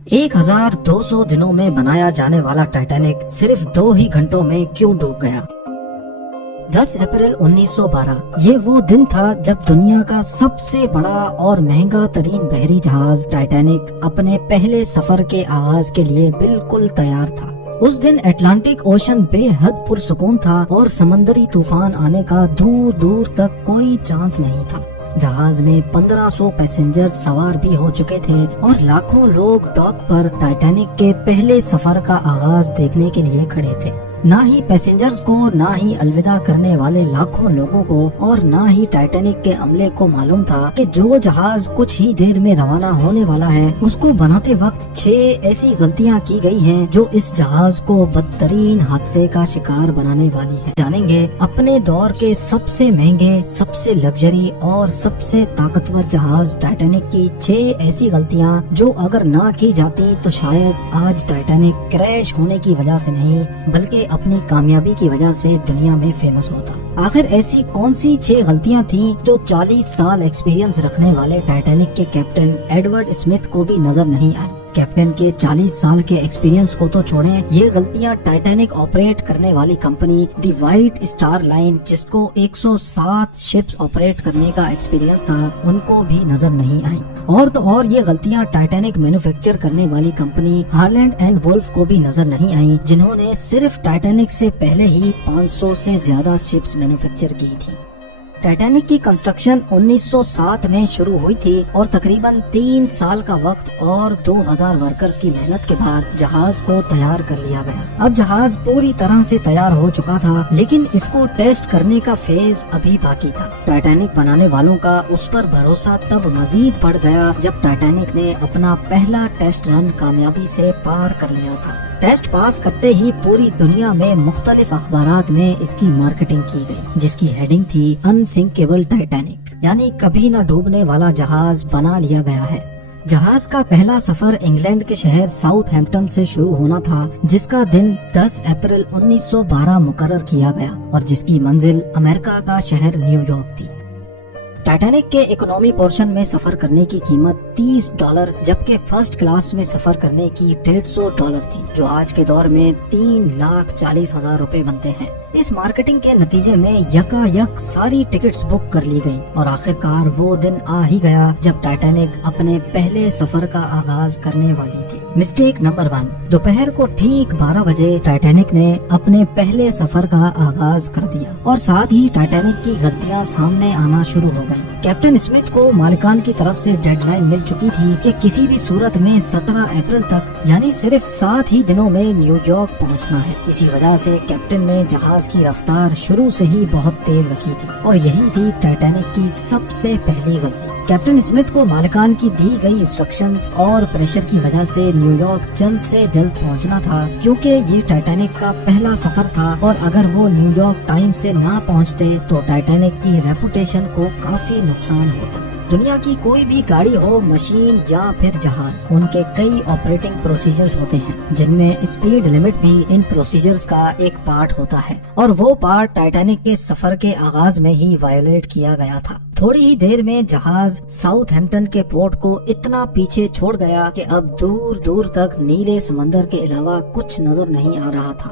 1200 دنوں میں بنایا جانے والا ٹائٹینک صرف 2 ہی گھنٹوں میں کیوں ڈوب گیا؟ 10 اپریل 1912 یہ وہ دن تھا جب دنیا کا سب سے بڑا اور مہنگا ترین بحری جہاز ٹائٹینک اپنے پہلے سفر کے آغاز کے لیے بالکل تیار تھا۔ اس دن اٹلانٹک اوشن بے حد پرسکون تھا اور سمندری طوفان آنے کا دور دور تک کوئی چانس نہیں تھا۔ جہاز میں 1500 پیسنجر سوار بھی ہو چکے تھے اور لاکھوں لوگ ڈاک پر ٹائٹینک کے پہلے سفر کا آغاز دیکھنے کے لیے کھڑے تھے۔ نہ ہی پیسنجرز کو، نہ ہی الوداع کرنے والے لاکھوں لوگوں کو اور نہ ہی ٹائٹینک کے عملے کو معلوم تھا کہ جو جہاز کچھ ہی دیر میں روانہ ہونے والا ہے اس کو بناتے وقت 6 ایسی غلطیاں کی گئی ہیں جو اس جہاز کو بدترین حادثے کا شکار بنانے والی ہے۔ جانیں گے اپنے دور کے سب سے مہنگے، سب سے لگژری اور سب سے طاقتور جہاز ٹائٹینک کی 6 ایسی غلطیاں جو اگر نہ کی جاتی تو شاید آج ٹائٹینک کریش ہونے کی وجہ سے نہیں بلکہ اپنی کامیابی کی وجہ سے دنیا میں فیمس ہوتا۔ آخر ایسی کون سی 6 غلطیاں تھیں جو 40 سال ایکسپیرینس رکھنے والے ٹائٹینک کے کیپٹن ایڈورڈ اسمتھ کو بھی نظر نہیں آئی؟ کیپٹن کے 40 سال کے ایکسپیرینس کو تو چھوڑیں، یہ غلطیاں ٹائٹینک آپریٹ کرنے والی کمپنی دی وائٹ اسٹار لائن جس کو 107 شپس آپریٹ کرنے کا ایکسپیرینس تھا ان کو بھی نظر نہیں آئی۔ اور تو اور یہ غلطیاں ٹائٹینک مینوفیکچر کرنے والی کمپنی ہارلینڈ اینڈ وولف کو بھی نظر نہیں آئی جنہوں نے صرف ٹائٹینک سے پہلے ہی 500 سے زیادہ شپس مینوفیکچر کی تھی۔ ٹائٹینک کی کنسٹرکشن 1907 میں شروع ہوئی تھی اور تقریباً 3 سال کا وقت اور 2000 ورکرز کی محنت کے بعد جہاز کو تیار کر لیا گیا۔ اب جہاز پوری طرح سے تیار ہو چکا تھا لیکن اس کو ٹیسٹ کرنے کا فیز ابھی باقی تھا۔ ٹائٹینک بنانے والوں کا اس پر بھروسہ تب مزید بڑھ گیا جب ٹائٹینک نے اپنا پہلا ٹیسٹ رن کامیابی سے پار کر لیا تھا۔ ٹیسٹ پاس کرتے ہی پوری دنیا میں مختلف اخبارات میں اس کی مارکیٹنگ کی گئی جس کی ہیڈنگ تھی انسنکیبل ٹائٹینک، یعنی کبھی نہ ڈوبنے والا جہاز بنا لیا گیا ہے۔ جہاز کا پہلا سفر انگلینڈ کے شہر ساؤتھ ہیمپٹن سے شروع ہونا تھا جس کا دن 10 اپریل 1912 مقرر کیا گیا اور جس کی منزل امریکہ کا شہر نیو یارک تھی۔ ٹائٹینک کے اکنومی پورشن میں سفر کرنے کی قیمت $30 جبکہ فرسٹ کلاس میں سفر کرنے کی $150 تھی جو آج کے دور میں 3,40,000 روپے بنتے ہیں۔ اس مارکیٹنگ کے نتیجے میں یکا یک ساری ٹکٹس بک کر لی گئی اور آخرکار وہ دن آ ہی گیا جب ٹائٹینک اپنے پہلے سفر کا آغاز کرنے والی تھی۔ مسٹیک نمبر 1، دوپہر کو ٹھیک 12 بجے ٹائٹینک نے اپنے پہلے سفر کا آغاز کر دیا اور ساتھ ہی ٹائٹینک کی غلطیاں سامنے آنا شروع ہو گئی۔ کیپٹن اسمتھ کو مالکان کی طرف سے ڈیڈ لائن مل چکی تھی کہ کسی بھی صورت میں 17 اپریل تک یعنی صرف 7 ہی دنوں میں نیو یارک پہنچنا ہے۔ اسی وجہ سے کیپٹن نے جہاز کی رفتار شروع سے ہی بہت تیز رکھی تھی اور یہی تھی ٹائٹینک کی سب سے پہلی غلطی۔ کیپٹن اسمتھ کو مالکان کی دی گئی انسٹرکشنز اور پریشر کی وجہ سے نیو یارک جلد سے جلد پہنچنا تھا کیونکہ یہ ٹائٹینک کا پہلا سفر تھا اور اگر وہ نیو یارک ٹائم سے نہ پہنچتے تو ٹائٹینک کی ریپوٹیشن کو کافی نقصان ہوتا۔ دنیا کی کوئی بھی گاڑی ہو، مشین یا پھر جہاز، ان کے کئی آپریٹنگ پروسیجرز ہوتے ہیں جن میں اسپیڈ لمٹ بھی ان پروسیجرز کا ایک پارٹ ہوتا ہے اور وہ پارٹ ٹائٹینک کے سفر کے آغاز میں ہی وائلیٹ کیا گیا تھا۔ تھوڑی ہی دیر میں جہاز ساؤتھ ہیمپٹن کے پورٹ کو اتنا پیچھے چھوڑ گیا کہ اب دور دور تک نیلے سمندر کے علاوہ کچھ نظر نہیں آ رہا تھا۔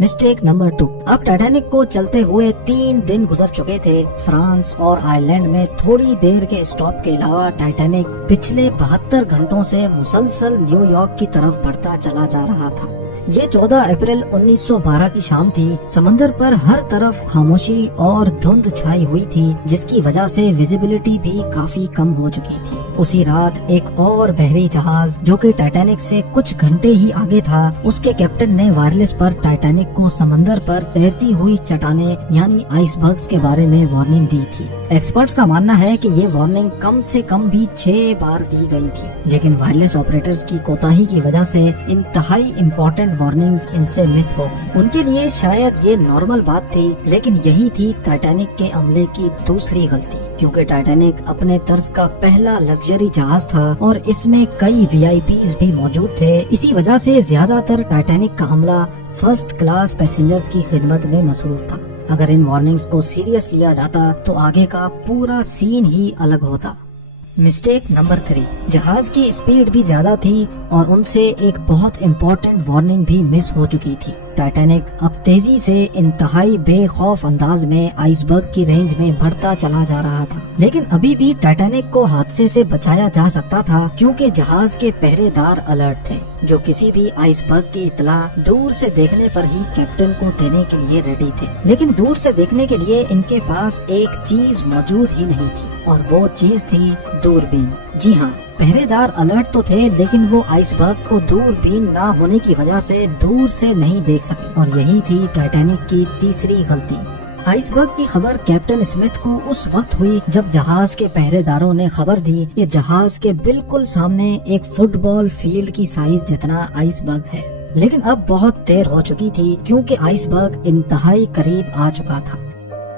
مسٹیک نمبر 2، اب ٹائٹینک کو چلتے ہوئے 3 دن گزر چکے تھے۔ فرانس اور آئرلینڈ میں تھوڑی دیر کے اسٹاپ کے علاوہ ٹائٹینک پچھلے 72 گھنٹوں سے مسلسل نیو یارک کی طرف بڑھتا چلا جا رہا تھا۔ یہ 14 اپریل 1912 کی شام تھی۔ سمندر پر ہر طرف خاموشی اور دھند چھائی ہوئی تھی جس کی وجہ سے ویزیبلٹی بھی کافی کم ہو چکی تھی۔ اسی رات ایک اور بحری جہاز جو کہ ٹائٹینک سے کچھ گھنٹے ہی آگے تھا، اس کے کیپٹن نے وائرلیس پر ٹائٹینک کو سمندر پر تیرتی ہوئی چٹانیں یعنی آئس برگز کے بارے میں وارننگ دی تھی۔ ایکسپرٹس کا ماننا ہے کہ یہ وارننگ کم سے کم بھی 6 بار دی گئی تھی لیکن وائرلیس آپریٹرز کی کوتاہی کی وجہ سے انتہائی امپورٹنٹ وارننگز ان سے مس ہو گئی۔ ان کے لیے شاید یہ نارمل بات تھی لیکن یہی تھی ٹائٹینک کے عملے کی دوسری غلطی، کیونکہ ٹائٹینک اپنے طرز کا پہلا لگژری جہاز تھا اور اس میں کئی VIPs بھی موجود تھے۔ اسی وجہ سے زیادہ تر ٹائٹینک کا عملہ فرسٹ کلاس پیسنجرز کی خدمت میں مصروف تھا۔ اگر ان وارننگز کو سیریس لیا جاتا تو آگے کا پورا سین ہی الگ ہوتا۔ مسٹیک نمبر 3، جہاز کی اسپیڈ بھی زیادہ تھی اور ان سے ایک بہت امپورٹنٹ وارننگ بھی مس ہو چکی تھی۔ ٹائٹینک اب تیزی سے انتہائی بے خوف انداز میں آئس برگ کی رینج میں بڑھتا چلا جا رہا تھا، لیکن ابھی بھی ٹائٹینک کو حادثے سے بچایا جا سکتا تھا کیونکہ جہاز کے پہرے دار الرٹ تھے جو کسی بھی آئس برگ کی اطلاع دور سے دیکھنے پر ہی کیپٹن کو دینے کے لیے ریڈی تھے۔ لیکن دور سے دیکھنے کے لیے ان کے پاس ایک چیز موجود ہی نہیں تھی اور وہ چیز تھی دوربین۔ جی ہاں، پہرے دار الرٹ تو تھے لیکن وہ آئس برگ کو دوربین نہ ہونے کی وجہ سے دور سے نہیں دیکھ سکے، اور یہی تھی ٹائٹینک کی تیسری غلطی۔ آئس برگ کی خبر کیپٹن اسمتھ کو اس وقت ہوئی جب جہاز کے پہرے داروں نے خبر دی کہ جہاز کے بالکل سامنے ایک فٹ بال فیلڈ کی سائز جتنا آئس برگ ہے، لیکن اب بہت دیر ہو چکی تھی کیونکہ آئس برگ انتہائی قریب آ چکا تھا۔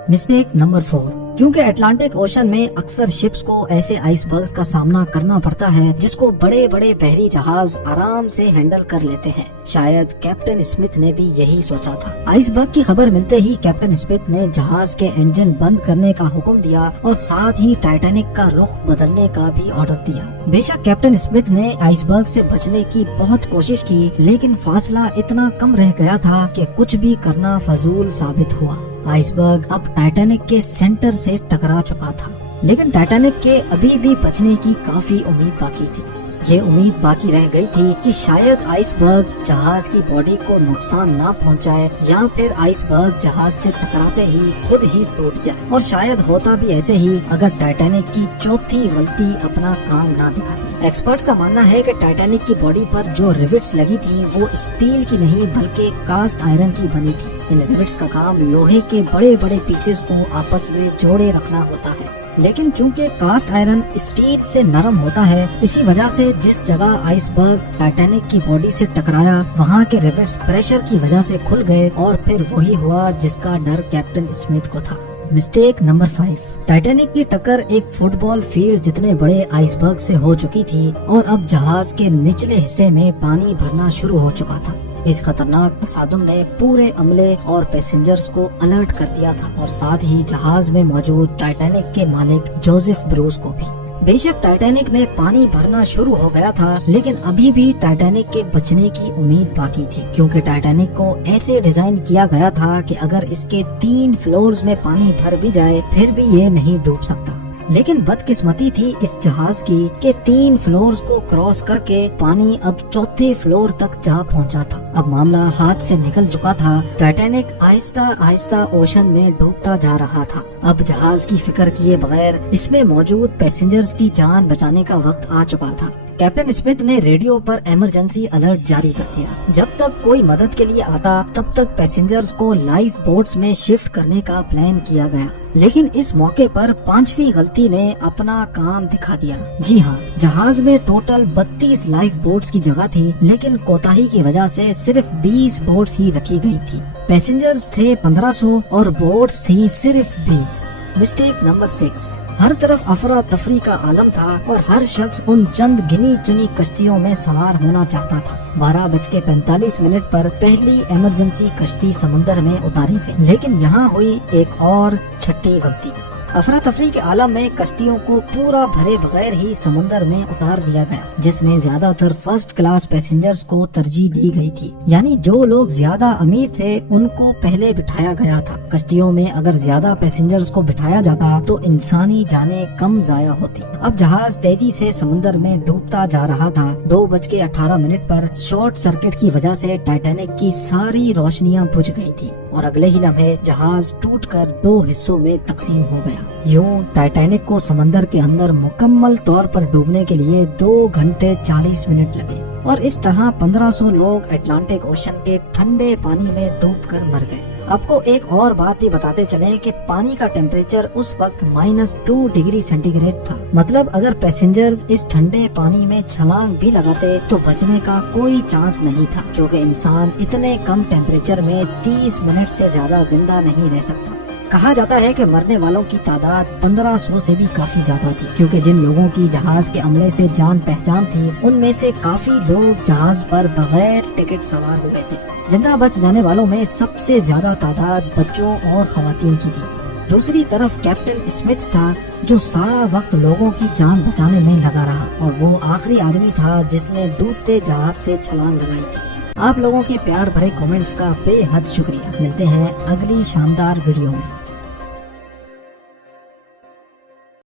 مسٹیک نمبر 4، کیونکہ اٹلانٹک اوشن میں اکثر شپس کو ایسے آئس برگز کا سامنا کرنا پڑتا ہے جس کو بڑے بڑے بحری جہاز آرام سے ہینڈل کر لیتے ہیں، شاید کیپٹن اسمتھ نے بھی یہی سوچا تھا۔ آئس برگ کی خبر ملتے ہی کیپٹن اسمتھ نے جہاز کے انجن بند کرنے کا حکم دیا اور ساتھ ہی ٹائٹینک کا رخ بدلنے کا بھی آرڈر دیا۔ بے شک کیپٹن اسمتھ نے آئس برگ سے بچنے کی بہت کوشش کی، لیکن فاصلہ اتنا کم رہ گیا تھا کہ کچھ بھی کرنا فضول ثابت ہوا۔ آئس برگ اب ٹائٹینک کے سینٹر سے ٹکرا چکا تھا، لیکن ٹائٹینک کے ابھی بھی بچنے کی کافی امید باقی تھی۔ یہ امید باقی رہ گئی تھی کہ شاید آئس برگ جہاز کی باڈی کو نقصان نہ پہنچائے یا پھر آئس برگ جہاز سے ٹکراتے ہی خود ہی ٹوٹ جائے، اور شاید ہوتا بھی ایسے ہی اگر ٹائٹینک کی چوتھی غلطی اپنا کام نہ دکھاتی۔ ایکسپرٹس کا ماننا ہے کہ ٹائٹینک کی باڈی پر جو ریوٹس لگی تھی وہ اسٹیل کی نہیں بلکہ کاسٹ آئرن کی بنی تھی۔ ان ریوٹس کا کام لوہے کے بڑے بڑے پیسز کو آپس میں جوڑے رکھنا ہوتا ہے، لیکن چونکہ کاسٹ آئرن اسٹیل سے نرم ہوتا ہے، اسی وجہ سے جس جگہ آئس برگ ٹائٹینک کی باڈی سے ٹکرایا وہاں کے ریوٹس پریشر کی وجہ سے کھل گئے، اور پھر وہی ہوا جس کا ڈر کیپٹن اسمتھ کو تھا۔ مسٹیک نمبر 5، ٹائٹینک کی ٹکر ایک فٹ بال فیلڈ جتنے بڑے آئس برگ سے ہو چکی تھی اور اب جہاز کے نچلے حصے میں پانی بھرنا شروع ہو چکا تھا۔ اس خطرناک تصادم نے پورے عملے اور پیسنجرز کو الرٹ کر دیا تھا، اور ساتھ ہی جہاز میں موجود ٹائٹینک کے مالک جوزف بروس کو بھی۔ بے شک ٹائٹینک میں پانی بھرنا شروع ہو گیا تھا، لیکن ابھی بھی ٹائٹینک کے بچنے کی امید باقی تھی، کیونکہ ٹائٹینک کو ایسے ڈیزائن کیا گیا تھا کہ اگر اس کے 3 فلورز میں پانی بھر بھی جائے پھر بھی یہ نہیں ڈوب سکتا۔ لیکن بدقسمتی تھی اس جہاز کی کہ 3 فلورز کو کراس کر کے پانی اب 4تھے فلور تک جا پہنچا تھا۔ اب معاملہ ہاتھ سے نکل چکا تھا، ٹائٹینک آہستہ آہستہ اوشن میں ڈوبتا جا رہا تھا۔ اب جہاز کی فکر کیے بغیر اس میں موجود پیسنجرز کی جان بچانے کا وقت آ چکا تھا۔ کیپٹن اسمتھ نے ریڈیو پر ایمرجنسی الرٹ جاری کر دیا۔ جب تک کوئی مدد کے لیے آتا تب تک پیسنجرز کو لائف بوٹس میں شفٹ کرنے کا پلان کیا گیا، لیکن اس موقع پر 5ویں غلطی نے اپنا کام دکھا دیا۔ جی ہاں، جہاز میں ٹوٹل 32 لائف بوٹس کی جگہ تھی، لیکن کوتاہی کی وجہ سے صرف 20 بوٹس ہی رکھی گئی تھی۔ پیسنجرز تھے 1500 اور بوٹس تھی صرف 20۔ مسٹیک نمبر 6، ہر طرف افراتفری کا عالم تھا اور ہر شخص ان چند گنی چنی کشتیوں میں سوار ہونا چاہتا تھا۔ 12:45 پر پہلی ایمرجنسی کشتی سمندر میں اتاری گئی، لیکن یہاں ہوئی ایک اور چھٹی غلطی۔ افراتفری کے عالم میں کشتیوں کو پورا بھرے بغیر ہی سمندر میں اتار دیا گیا، جس میں زیادہ تر فرسٹ کلاس پیسنجرز کو ترجیح دی گئی تھی، یعنی جو لوگ زیادہ امیر تھے ان کو پہلے بٹھایا گیا تھا۔ کشتیوں میں اگر زیادہ پیسنجرز کو بٹھایا جاتا تو انسانی جانیں کم ضائع ہوتی۔ اب جہاز تیزی سے سمندر میں ڈوبتا جا رہا تھا۔ 2:18 پر شارٹ سرکٹ کی وجہ سے ٹائٹینک کی ساری روشنیاں بجھ گئی تھی، اور اگلے ہی لمحے جہاز ٹوٹ کر 2 حصوں میں تقسیم ہو گیا۔ یوں ٹائٹینک کو سمندر کے اندر مکمل طور پر ڈوبنے کے لیے 2 گھنٹے 40 منٹ لگے، اور اس طرح 1500 لوگ اٹلانٹک اوشن کے ٹھنڈے پانی میں ڈوب کر مر گئے۔ آپ کو ایک اور بات بھی بتاتے چلیں کہ پانی کا ٹیمپریچر اس وقت -2 ڈگری سینٹی گریڈ تھا، مطلب اگر پیسنجرز اس ٹھنڈے پانی میں چھلانگ بھی لگاتے تو بچنے کا کوئی چانس نہیں تھا، کیونکہ انسان اتنے کم ٹیمپریچر میں 30 منٹ سے زیادہ زندہ نہیں رہ سکتا۔ کہا جاتا ہے کہ مرنے والوں کی تعداد 1500 سے بھی کافی زیادہ تھی، کیونکہ جن لوگوں کی جہاز کے عملے سے جان پہچان تھی ان میں سے کافی لوگ جہاز پر بغیر ٹکٹ سوار ہوئے تھے۔ زندہ بچ جانے والوں میں سب سے زیادہ تعداد بچوں اور خواتین کی تھی۔ دوسری طرف کیپٹن اسمتھ تھا جو سارا وقت لوگوں کی جان بچانے میں لگا رہا اور وہ آخری آدمی تھا جس نے ڈوبتے جہاز سے چھلانگ لگائی تھی۔ آپ لوگوں کے پیار بھرے کامنٹس کا بے حد شکریہ۔ ملتے ہیں اگلی شاندار ویڈیو میں۔